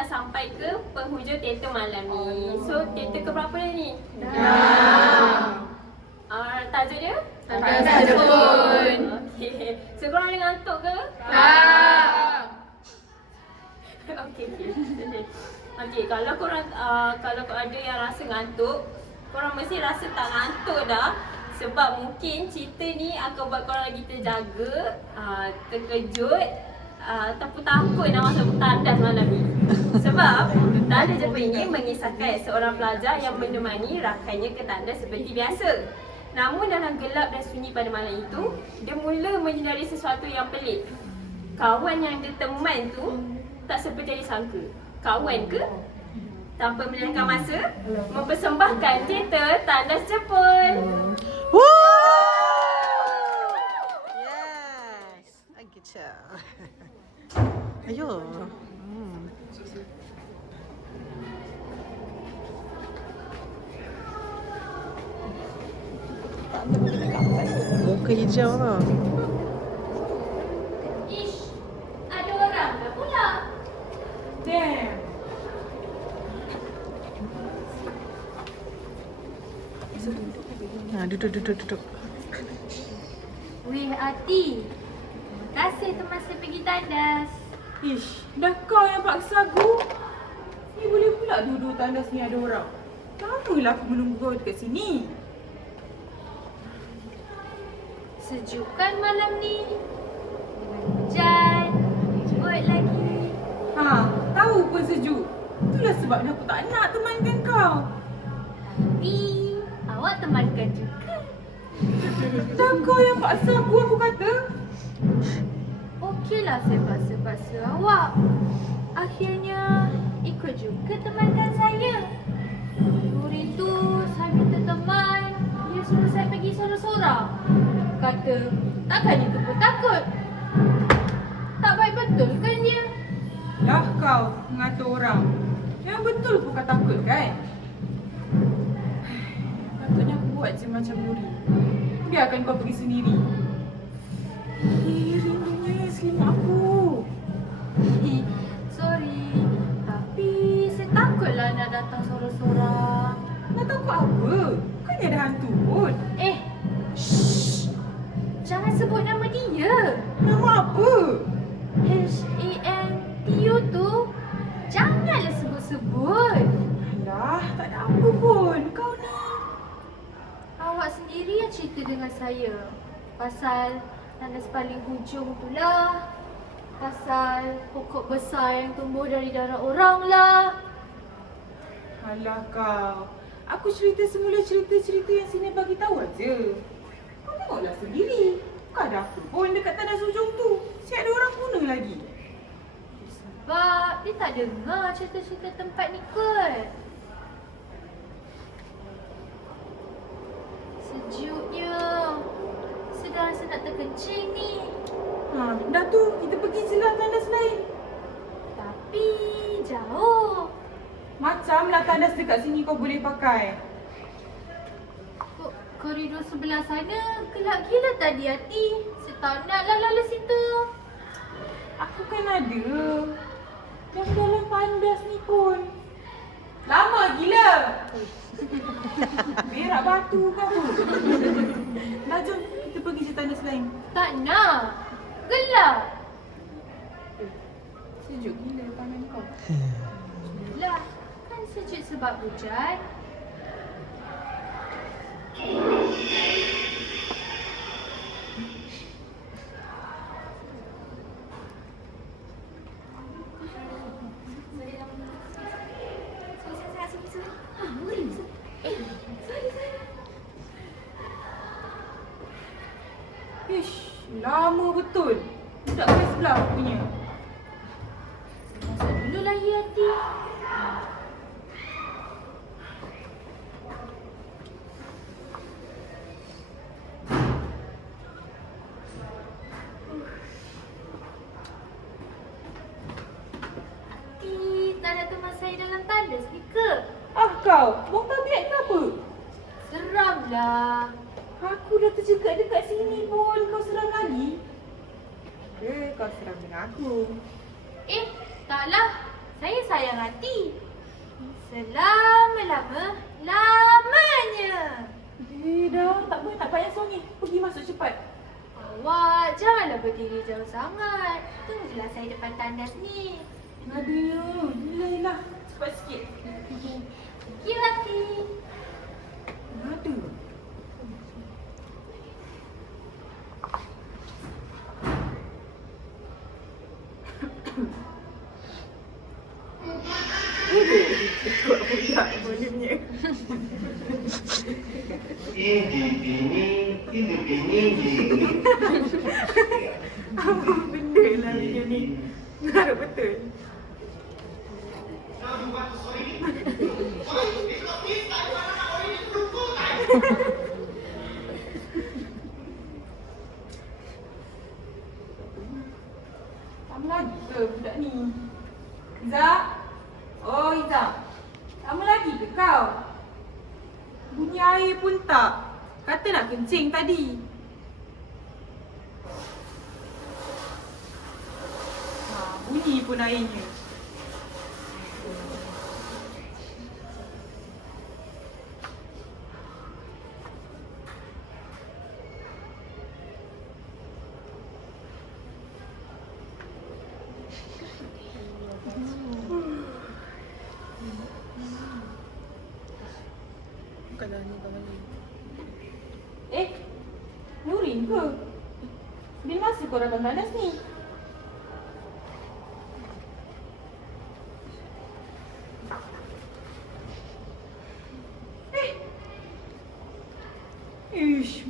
dah sampai ke penghujung teater malam ni. So, teater keberapa dah ni? Tajuk dia? Tak pun. Okey. So, korang ada ngantuk ke? Tak. Okey. Okey, kalau korang kalau ada yang rasa ngantuk, korang mesti rasa tak ngantuk dah. Sebab mungkin cerita ni akan buat korang lagi terjaga, terkejut, ataupun takut nak masuk tandas malam ni. Sebab Tandas Jepun ini mengisahkan seorang pelajar yang menemani rakannya ke tandas seperti biasa. Namun dalam gelap dan sunyi pada malam itu, dia mula menyedari sesuatu yang pelik. Kawan yang dia teman tu tak seperti yang disangka. Kawan ke? Tanpa melengahkan masa, mempersembahkan teater Tandas Jepun. Woo! Yes, I get you. Ayo. Muka hijau lah. Ish, ada orang dah pula. Damn. Duduk. Weh Ati, kasih tu masa pergi tandas. Ish, dah kau yang paksa aku. Ni boleh pula duduk tandas ni ada orang. Lamalah aku menunggu kau dekat sini. Sejuk kan malam ni? Dengan hujan, jemput lagi. Tahu pun sejuk. Itulah sebabnya aku tak nak temankan kau. Tapi, awak temankan juga. Dah kau yang paksa aku kata. Okeylah saya paksa-paksa awak. Akhirnya, ikut juga temankan saya. Hari tu, saya minta teman. Dia suruh saya pergi sorang-sorang. Kata, takkan itu pun takut. Tak baik betul kan dia? Lah kau mengata orang. Yang betul pun kau takut kan? Patutnya aku buat je macam Nuri. Biarkan kau pergi sendiri. Rindunya selimut aku. Sorry, tapi saya takutlah nak datang sorang-sorang. Nak takut apa? Bukannya ada hantu pun. Shh. Jangan sebut nama dia. Nama apa? Hantu tu. Janganlah sebut-sebut. Alah, tak ada apa pun. Kau ni. Awak sendiri yang cerita dengan saya. Pasal tandas paling hujung tu lah. Pasal pokok besar yang tumbuh dari darah orang lah. Alah kau. Aku cerita semula cerita-cerita yang sini bagi tahu aja. Kau tengoklah sendiri. Bukan ada apa pun dekat tandas hujung tu. Siap ada orang guna lagi. Sebab dia tak dengar cerita-cerita tempat ni kot. Sejuknya. Sedang rasa nak terkencing ni. Dah tu kita pergi je lah tandas lain. Tapi jauh. Macamlah tandas dekat sini kau boleh pakai. Koridor sebelah sana gelap gila tadi Hati. Saya tak naklah lalu situ. Aku kan ada. Yang dalam tandas ni pun. Lama gila. Berak batu ke apa? Dah jom kita pergi je tandas lain. Tak nak. Gelap. Sejuk gila tangan kau. Lah, kan sejuk sebab hujan. Ish, lama betul. Budak kelas sebelah aku punya. Masuk dulu lagi Hati. Tak ada teman saya dalam tandas ni ke? Kau, buang tablet ke apa? Seramlah. Aku dah terjegat dekat sini pun. Kau seram lagi? Kau seram dengan aku? Taklah. Saya sayang hati. Lamanya. Dah, tak payah songih. Pergi masuk cepat. Awak janganlah berdiri jauh sangat. Tunggulah saya depan tandas ni. Aduh, yelah. Cepat sikit. Pergi hati. Aduh. Kuat pula volumenya. Apa benda lah video ni? Harap betul. Sama lagi ke budak ni? Iza? Oh Iza, sama lagi ke kau? Bunyi air pun tak. Kata nak kencing tadi. Bunyi pun airnya. Nurin ke? Bila masa kau datang tandas ni?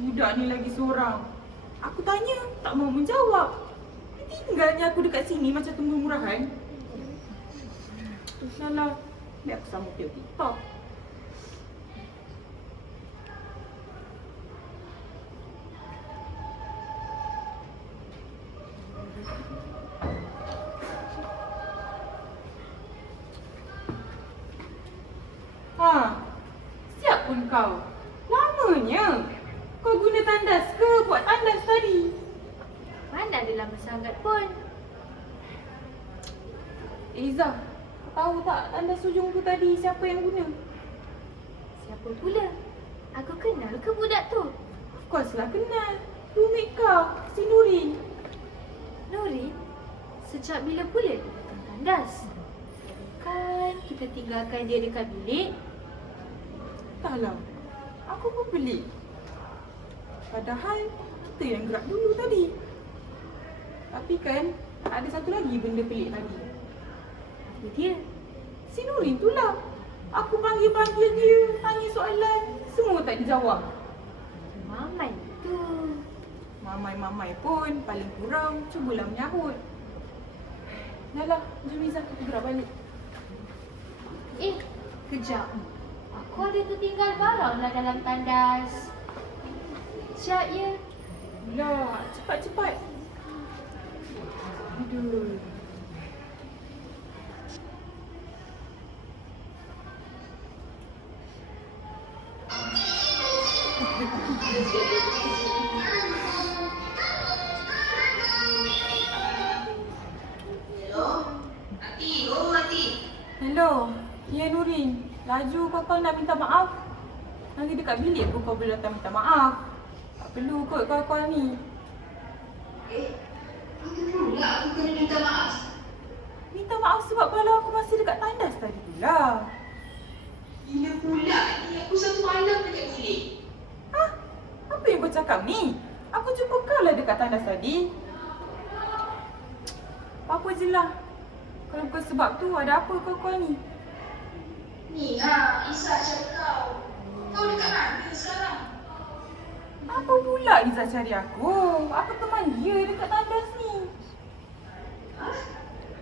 Budak ni lagi seorang. Aku tanya, tak mau menjawab. Tinggalnya aku dekat sini macam tunggu murahan. Salah, biar aku sambung video TikTok. Siap pun kau. Lamanya. Kau guna tandas ke buat tandas tadi? Mana ada lama sangat pun. Iza, tahu tak tandas ujung tu tadi siapa yang guna? Siapa pula? Aku kenal ke budak tu? Of course lah kenal. Roommate kau, si Nurin. Nurin? Sejak bila pula dia datang tandas? Kan kita tinggalkan dia dekat bilik. Entahlah, aku pun pelik. Padahal kita yang gerak dulu tadi. Tapi kan ada satu lagi benda pelik tadi. Apa dia? Si Nurin tu lah. Aku panggil-panggil dia, tanya soalan, semua tak dijawab. Mamai tu. Mamai-mamai pun paling kurang cubalah menyahut. Dahlah, jom Izzah kita gerak balik. Kejap. Aku ada tertinggal barang lah dalam tandas. Sekejap ya. Lah, cepat-cepat. Aduh. Hello, ya Nurin. Laju kau nak minta maaf. Nanti dekat bilik pun kau boleh datang minta maaf. Tak perlu kot kau ni. Apa pula aku kena minta maaf? Minta maaf sebab kalau aku masih dekat tandas tadi pula. Gila pula ni, aku satu malam dekat bilik. Apa yang kau cakap ni? Aku jumpa kau lah dekat tandas tadi. Apa je lah. Kalau bukan sebab tu, ada apa kau ni? Ni Isa cari kau. Kau dekat mana sekarang? Apa pula Izzah cari aku? Aku teman dia dekat tandas ni.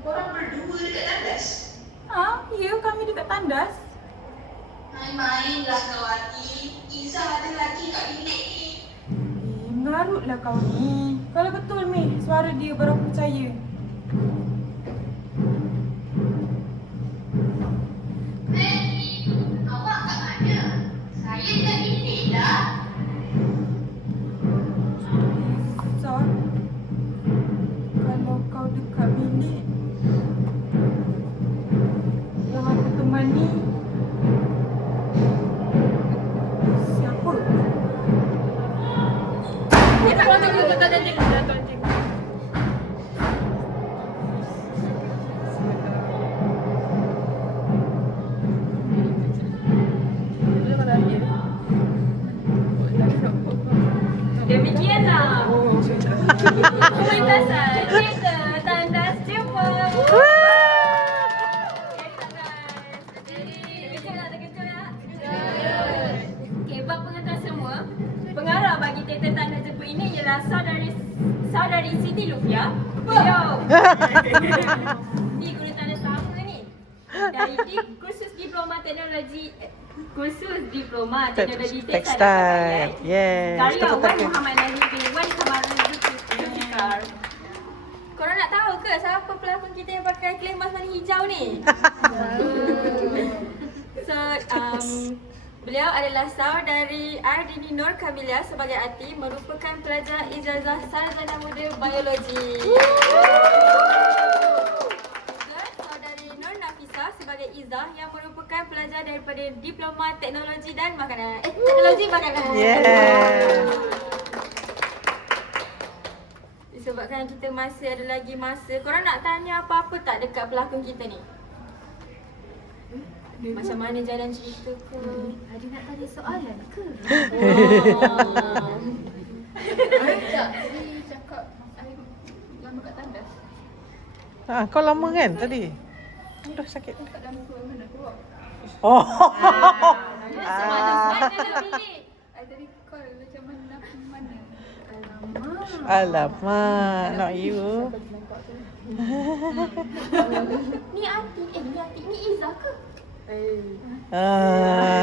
Korang berdua dekat tandas? Ya, kami dekat tandas. Main-mainlah kau Hati. Isa ada lagi kat bilik ni. Mengarutlah kau ni. Kalau betul Meh, suara dia baru aku percaya. Awak kat mana? Saya dekat bilik dah. Izzah, kalau kau dekat bilik, Pementasan cerita tandas jumpa. Okay, bab pengantar semua. Pengarah bagi teater Tandas Jumpa ini ialah saudari Siti Lufia. Beliau ni guru tanda sama ni. Dari kursus diploma teknologi Tekstil. Yes. Karya Betul Wan tak? Muhammad Nazim, Wan Kamaran Zulfikar. Korang nak tahu ke siapa pelakon kita yang pakai klemas warna hijau ni? So, beliau adalah saudari Ardini Nur Kamilia sebagai Ati, merupakan pelajar ijazah sarjana muda biologi. Dan saudari Nur Nafisa sebagai Izzah yang merupakan pelajar daripada Diploma Teknologi dan Makanan. Teknologi Makanan. Yeah. Disebabkan kita masih ada lagi masa, korang nak tanya apa-apa tak dekat pelakon kita ni? Macam mana jalan cerita ke? Ada nak tanya soalan ke? Wah. Tak, dia cakap saya lama kat tandas. Kau lama kan tadi? Aduh sakit. Tak lama keluar mana keluar. Oh. Mana nak pilih? Tadi call macam mana. Alamak, not you. Ni Ati, ni Izzah ke? Ah.